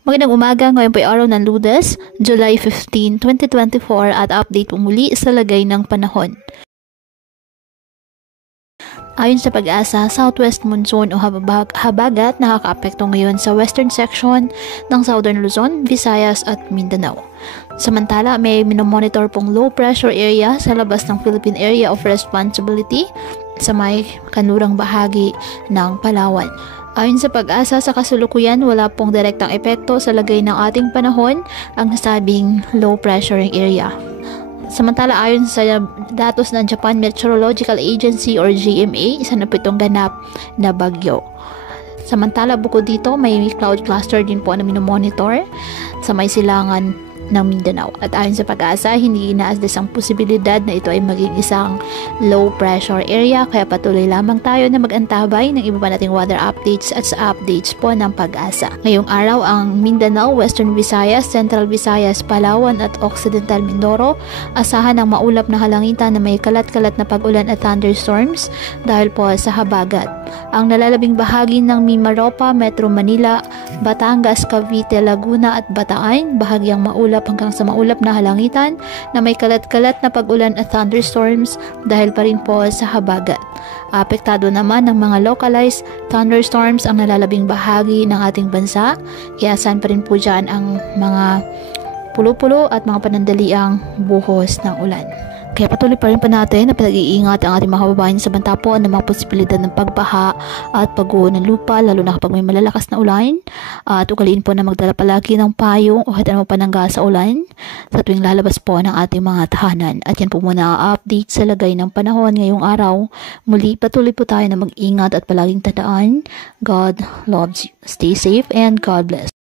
Magandang umaga, ngayon po ay araw ng Lunes, July 15, 2024 at update po muli sa lagay ng panahon. Ayon sa Pag-asa, southwest monsoon o habagat nakakaapekto ngayon sa western section ng Southern Luzon, Visayas at Mindanao. Samantala, may minomonitor pong low pressure area sa labas ng Philippine Area of Responsibility sa may kanlurang bahagi ng Palawan. Ayon sa Pag-asa, sa kasalukuyan wala pong direktang epekto sa lagay ng ating panahon ang nasabing low pressure area. Samantala, ayon sa datos ng Japan Meteorological Agency or GMA, isa na pitong ganap na bagyo. Samantala, bukod dito, may cloud cluster din po na minomonitor sa may silangan ng Mindanao. At ayon sa Pag-asa, hindi inaasdas ang posibilidad na ito ay maging isang low pressure area, kaya patuloy lamang tayo na mag-antabay ng iba pa nating weather updates at sa updates po ng Pag-asa. Ngayong araw, ang Mindanao, Western Visayas, Central Visayas, Palawan at Occidental Mindoro asahan ng maulap na kalangitan na may kalat-kalat na pag-ulan at thunderstorms dahil po sa habagat. Ang nalalabing bahagi ng Mimaropa, Metro Manila, Batangas, Cavite, Laguna at Bataan, bahagyang maulap hanggang sa maulap na halangitan na may kalat-kalat na pag-ulan at thunderstorms dahil pa rin po sa habagat. Apektado naman ng mga localized thunderstorms ang nalalabing bahagi ng ating bansa, kaya saan pa rin po dyan ang mga pulo-pulo at mga panandaliang buhos ng ulan. Kaya patuloy pa rin pa natin na pinag-iingat ang ating mga kababayan sa banta po ng mga posibilidad ng pagbaha at pagguho ng lupa, lalo na kapag may malalakas na ulan. At ugaliin po na magdala palagi ng payong o kahit anong panangga sa ulan sa tuwing lalabas po ng ating mga tahanan. At yan po muna ang update sa lagay ng panahon ngayong araw. Muli, patuloy po tayo na mag-ingat at palaging tandaan, God loves you. Stay safe and God bless.